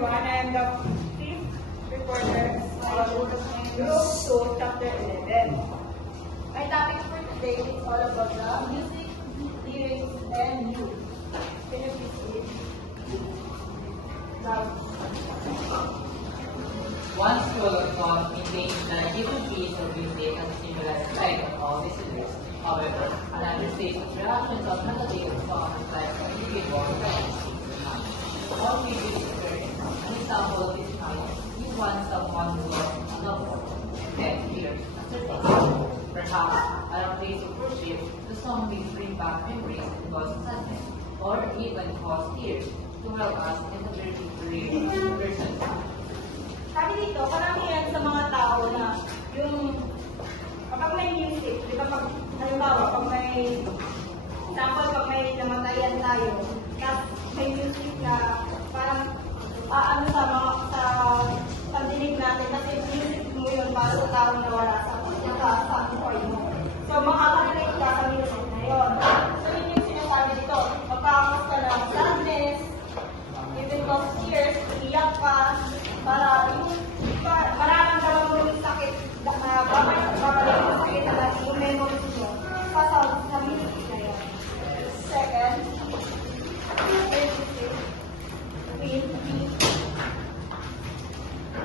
everyone. I am the fifth reporter of Group 2, Chapter 11. My topic for today is all about the music, lyrics, and youth. Can you please read? One school of thought maintains that given piece of music and stimulus right of all listeners. However, another states that reactions of melody of song reflect individual preferences. All music is different. An example of this is how you want someone who loves a loved one, and then hear a certain song. Perhaps, at a place of worship, the song may bring back memories and cause sadness, or even cause tears to help us in the very person. Sabi dito, karamihan sa mga tao na yung kapag may music, di ba pag, halimbawa, pag may, example, pag may namatayan tayo, tapos may music na parang, ano sa dinig natin, kasi music mo yun para sa taong nawala sa buhay mo. So, makaka-relate ka sa music na yun. So, yun yung sinasabi dito, magkakamas ka ng sadness, even cause tears, iyak ka, para mararamdaman mo yung sakit, babalik yung sakit na yung memories mo sa music na yun. Second,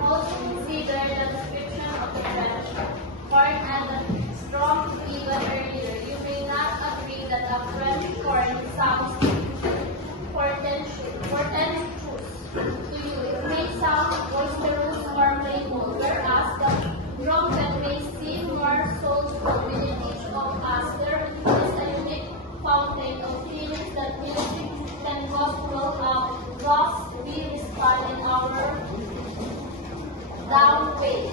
also consider the description of the French horn and the strong given earlier. You may not agree that the French horn sounds portentous to you. It may sound boisterous or playful, whereas the trumpet may seem more soulful within each of us. There is a unique fountain of feelings that music can flow out. Thus, we respond in our down way.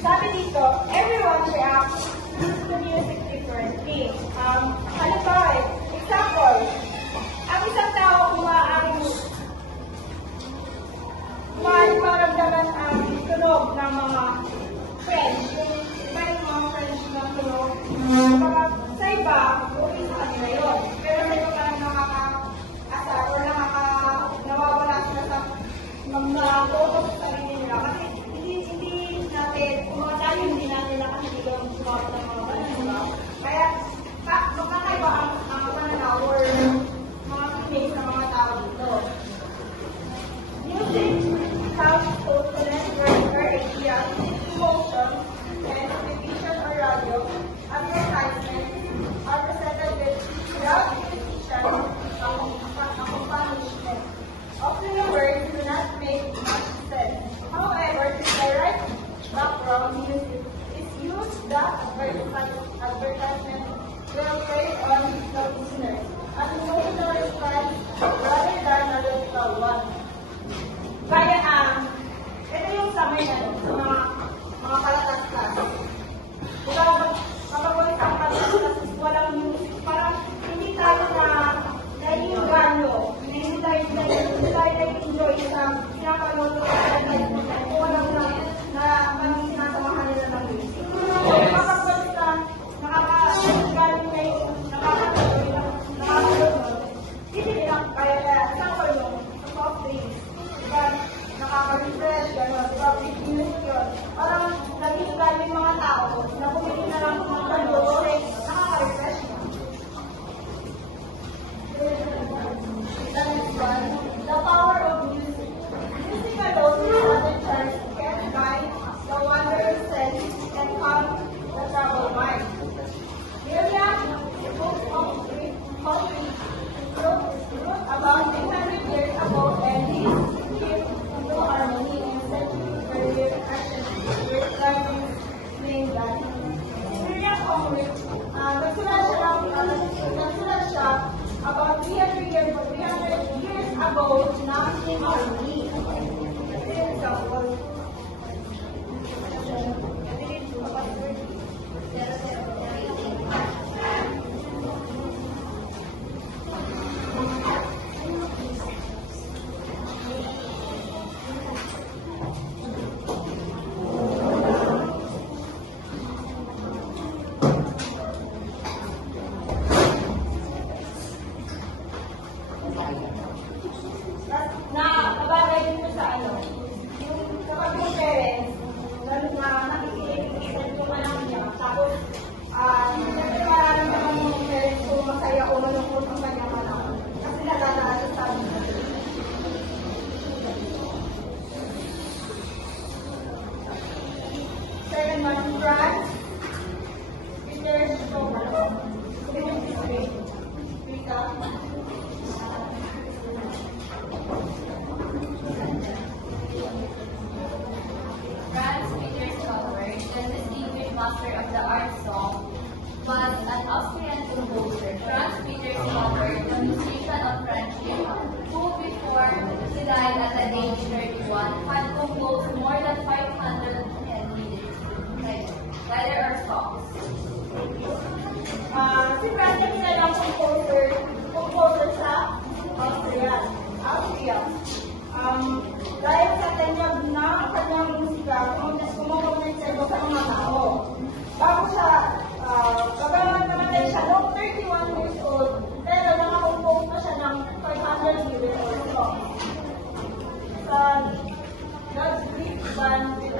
Sabi dito, everyone reacts to music differently. Halimbawa, example, ang isang tao maaaring maramdaman ang tunog ng mga French. Iba yung mga French na tunog. Sa iba, okay sa kanila yun. Pero may parang nakaka-asar o nawawala sila sa magtutok sa sarili nila. Kasi hindi natin, kung tayo hindi natin nakakita yung sumawat ng mga banana. Kaya, magkakaiba ang pananaw or mga feelings ng mga tao dito. Music helps to connect our ideas, emotions, and television or radio advertisements are presented with Nakabagay din po sa ano, yung kapag yung parents, nakikinig yung anak niya, tapos, siyempre mararamdaman mo yung parents kung masaya o malungkot ang kanyang anak. Kasi nagdadaan sa amin. Second one, France. Peter Stroman. Rita. Franz Peter Schubert, the distinguished master of the art song, was an Austrian composer. Franz Peter Schubert, the musician of friendship, who before he died at the age 31, had composed more than 500 letters or songs. Si Franz ay isa lang composer sa Austria. Dahil sa kanyang musika, kumukonect sa iba sa mga tao. Bago siya, bagaman namatay siya noong 31 years old, pero nakakompose na siya ng 500 lyrics or songs. Sa God's Great Band With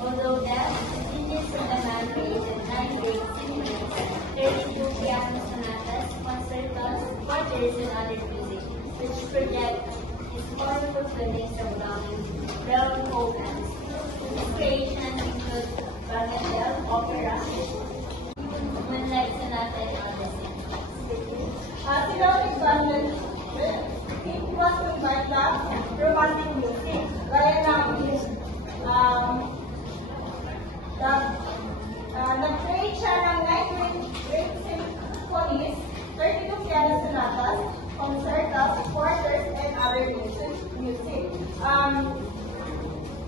Although death, genius of the man created 9 great symphonies, 32 piano sonatas, concertos, quarters, and other music, which project his powerful feelings of longing, brown organs. His creations include bagatelle, opera, moonlight sonata, and other symphonies. Si David Bandel, he was to invite the romantic music. Gaya ng nag-create siya ng 9 great symphonies, 32 piano sonatas, concertos, quarters, and other music.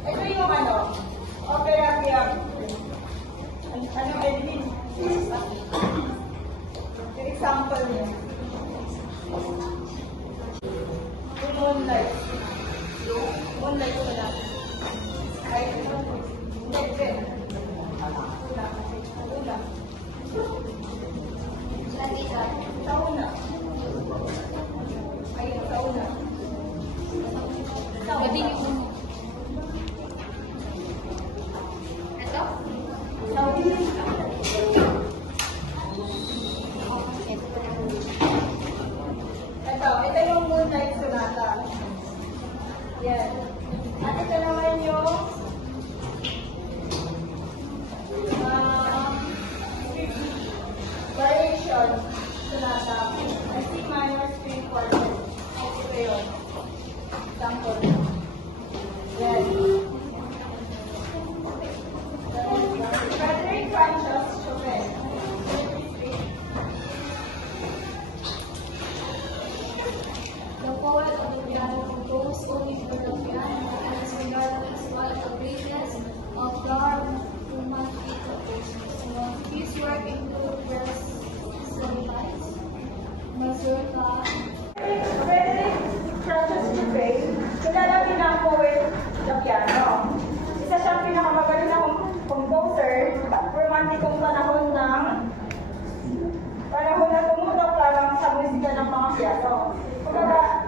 Ito yung opera via, Edwin? Example niya. Yung moonlight. Moonlight ko na. Ay, hindi. Sauna. Ayun, sauna. Ito? Ito yung moonlight sonata. Yan. At ito naman yung variation sonata. C minor string quartet. Ito yun. Example. Yan. Frederick Francis Chopin. The poet of the piano composed only for the piano and is regarded as one of the greatest of the romantic composers. His work includes Versailles, Mazurka, Frederick Francis Chopin, kilala bilang poet sa piano. Isa siyang pinakamagaling na composer, romantikong panahon na tumutok lamang sa musika ng mga piano. Kumbaga,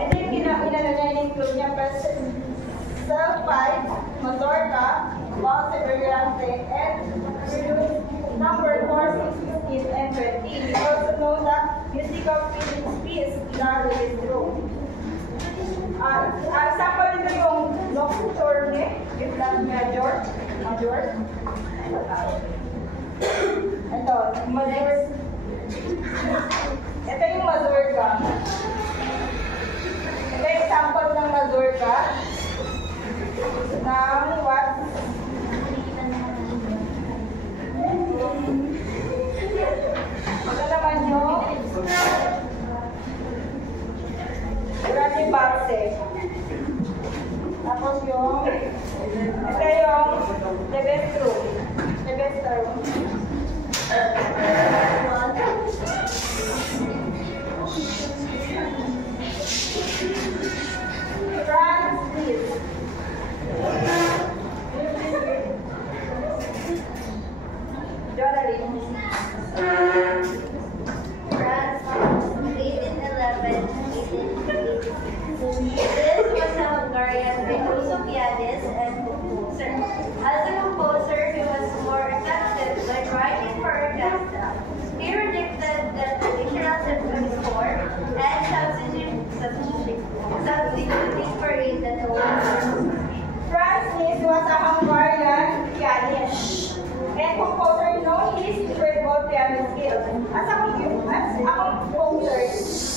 ito yung inalala niya, in-include niya Self-Pipe, Mazurka, Waltz Brillante, and number 4, 6, 15, and 20. We also know the music of Philip's piece, La Revistro. Example nito yung Nocturne, with that major. Ito, ito yung Mazurka. Ito yung example ng Mazurka. Ng what? Ito naman yung Urani Batse. Tapos yung ito yung Devestro. Franz Liszt. As a composer, he was more effective by writing for orchestra. He rejected the traditional symphony score and substituted for it the tone. Franz Liszt was a Hungarian pianist and composer known his incredible piano skills. As a composer,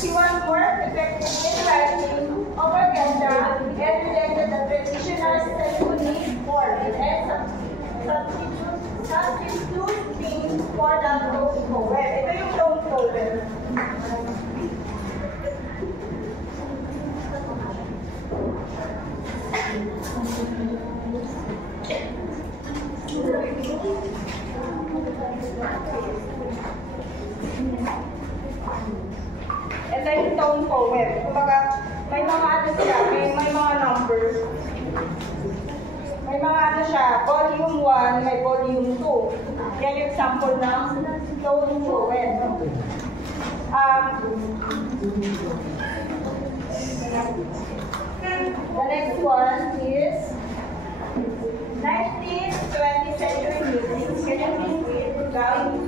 he was more effective in writing orchestra and rejected the traditional symphony form and substituting for the tone poem. Ito yung tone poem. Ito yung tone poem. Kumbaga, may mga ano sila, may mga numbers. May mga ano siya, volume 1, may volume 2. Yan yung sample ng tone poem. The next one is 19th, 20th century music. Can you please read it down?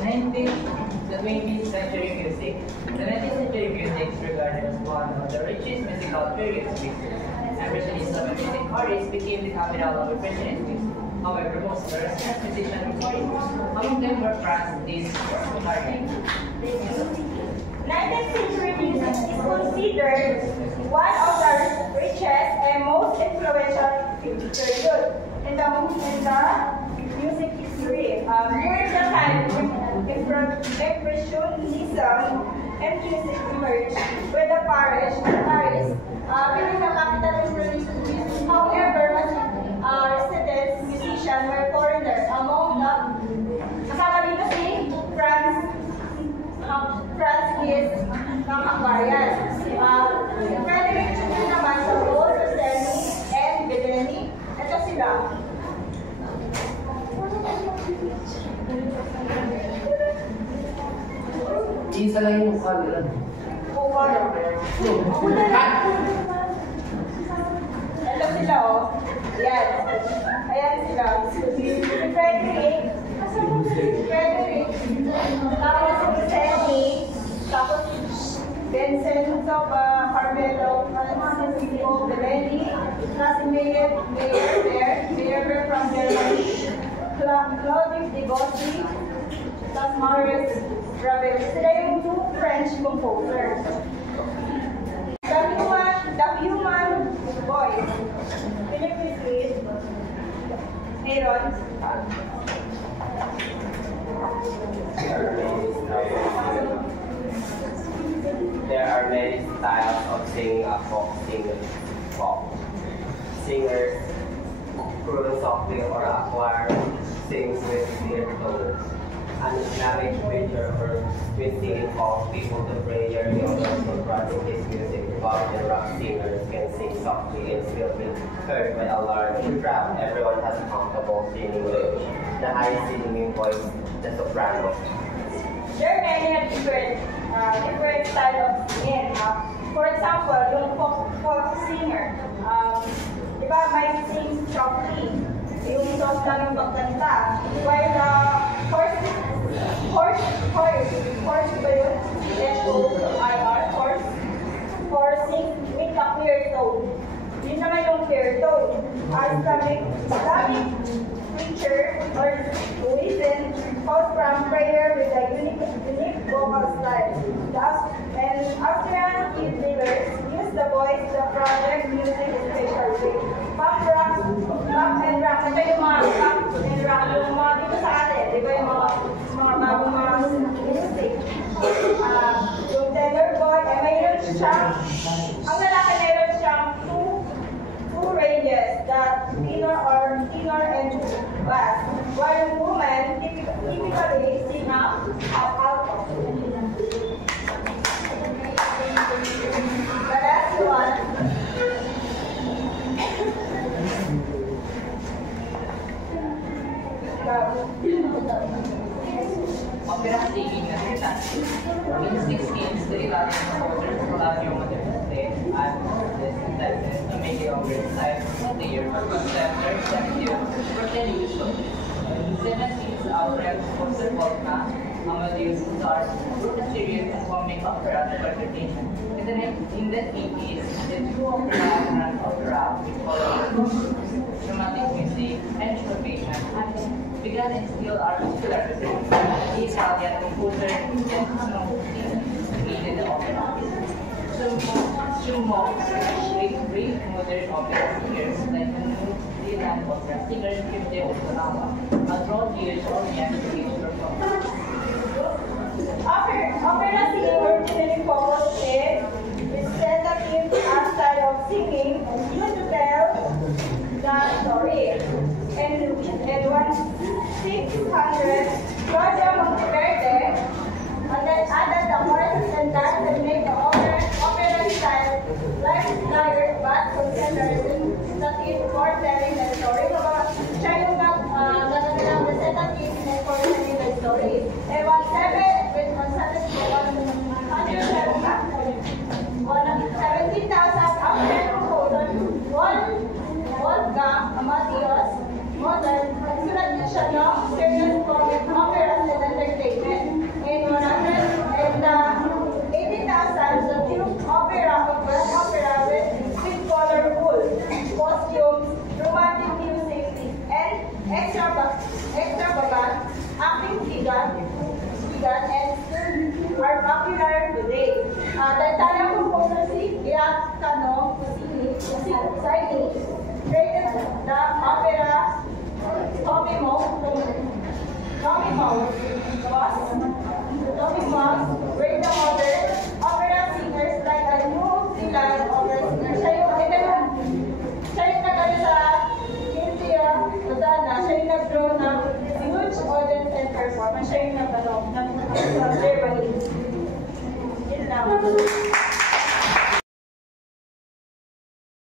19th, the 20th century music. The 19th century music is regarded as one of the richest musical periods in history. Impressionism and music Paris became the capital of Impressionism. However, most were experienced musicians and foreigners. Among them were Franz Liszt and Hardy. 19th century music is considered one of the richest and most influential period in the music history. During the time, Impressionism and music emerged with the Paris being the capital of Impressionism. However, resident musicians were foreigners. Among them, kasama dito si Franz Liszt ng Hungarian. Frederick Chopin naman sa role, Rossini and Bellini. Ito sila. Isa lang yung mukha nila. Ito sila, oh. Yan. Ayan sila. Frederick. Tapos si Rossini. Tapos Vincenzo Carmelo Francisco Bellini. Tapos si Mayer from Germany. Claude Debussy. Tapos Maurice Ravel. Sila yung two French composers. The Human Voice. Can you please read? Aaron. There are many styles of singing a folk singers croon softly or a choir sings with clear tones. An Islamic preacher or with singing calls people to prayer. He also practices his music. Pop and rock singers can sing softly and still be heard by a large crowd. Everyone has a comfortable singing range. The high singing voice, the soprano. There are many different style of singing. For example, yung folk singer, di ba may sing softly, yung soft lang yung pagkanta. While the horse ba yun? H-O-I-R, horse sing with a clear tone. Yun naman yung clear tone. Islamic preacher or Louisian calls from prayer with a unique vocal style. And Austrian key players use the voice the project music in special way. Pop and rock. Ito yung mga pop and rock. Yung mga dito sa atin, di ba yung mga bagong mga music. Yung tenor boy, mayroon siyang, ang lalaki mayroon siyang two ranges, the tenor and bass. While women typically sing alto. The last one. Opera singing na sila. In 16s, the Italian composers allowed young Maternate and to make it over life of the year for contemporary for television. 17th Alfred Mozart Volta, Amadeus Mozart, wrote a series of comic opera for entertainment. In the 80s, the two opera and opera with color, dramatic music, and innovation began and still are popular today. The Italian composer Stefano created the opera. Sumo great modern opera singers like the New Zealand opera singer Kimde Otonawa, a broad use Orient stage performance. Opera singing originally focused in recitative style of singing used to tell the story. And 1600, Claudia Monteverde added the horses and dance that made the opera style less layered but concentrated for telling the story. Siya yung nagkakalang recitative for telling the story. And 17,000 after composer Wolfgang Amadeus Mozart, nagsulat din siya ng serious comic operas and entertainment. In 18,000, the Duke Opera of Grand Opera with colorful costumes, romantic music, and extravagant acting figures and are popular today. The Italian composer si Gaetano Puccini created the opera Tommy Mouse were the modern opera singers like a New Zealand opera singer. Siya yung nagano sa India, siya yung nag-draw ng huge audience and performance. Siya yung nag-ano, ng Germany. Yun lang.